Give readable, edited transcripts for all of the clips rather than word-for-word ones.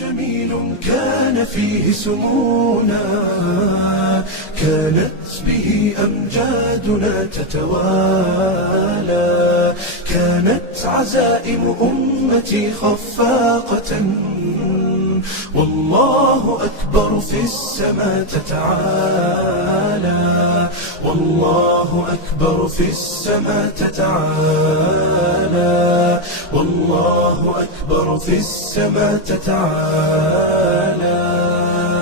جميل كان فيه سمونا، كانت به أمجادنا تتوالى، كانت عزائم أمتي خفاقة، والله أكبر في السماء تتعالى، والله أكبر في السماء تتعالى، والله أكبر في السماء تتعالى.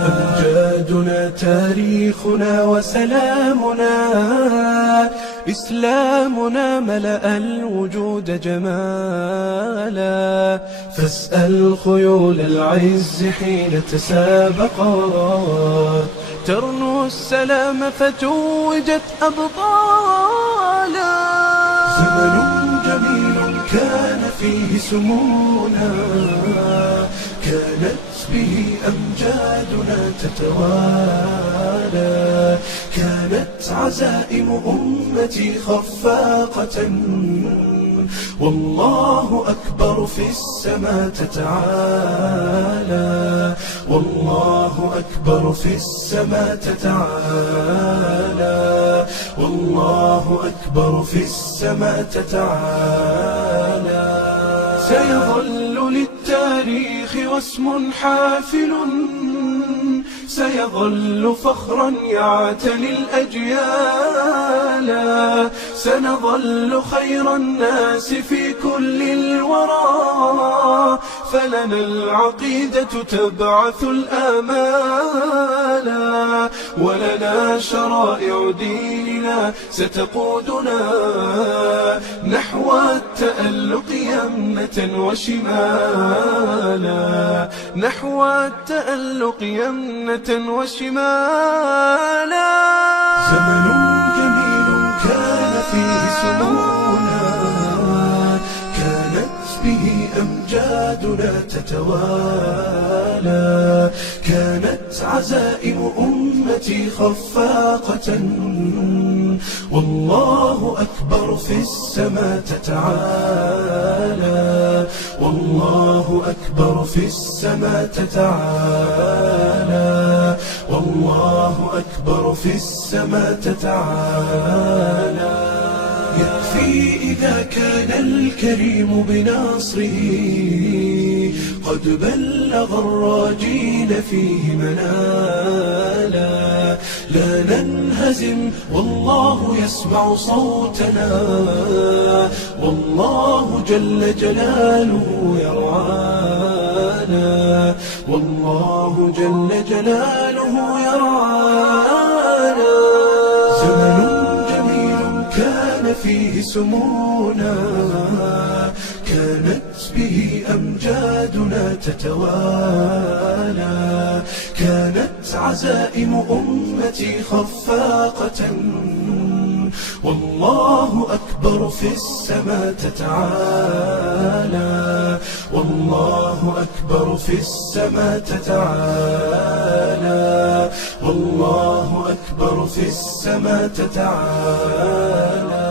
أمجادنا تاريخنا وسلامنا، إسلامنا ملأ الوجود جمالا، فاسأل خيول العز حين تسابقات، ترنو السلام فتوجت أبطالا. زمن جميل كان فيه سمونا، كانت به أمجادنا تتوالى، كانت عزائم أمتي خفاقة، والله أكبر في السماء تتعالى، والله أكبر في السماء تتعالى، والله أكبر في السماء تتعالى. سيظل للتاريخ واسم حافل، سيظل فخرا يعتلي الأجيال، سنظل خير الناس في كل الورى، فلنا العقيدة تبعث الآمال، ولنا شرائع ديننا ستقودنا نحو التألق يمنة وشمالا، نحو التألق يمنة وشمالا. زمن جميل كان فيه سمونا، كانت به أمجادنا تتوالى، كانت عزائم أمتي خفاقة، والله أكبر في السماء تتعالى، والله أكبر في السماء تتعالى، والله أكبر في السماء تتعالى. يكفي إذا كان الكريم بناصره قد بلغ الراجين فيه منالا، لا ننهزم والله يسمع صوتنا، والله جل جلاله يرعانا، والله جل جلاله يرعانا. زمن جميل كان فيه سمونا، كانت به أمجادنا تتوالى، كانت عزائم أمتي خفاقة، والله أكبر في السماء تتعالى، والله أكبر في السماء تتعالى، والله أكبر في السماء تتعالى.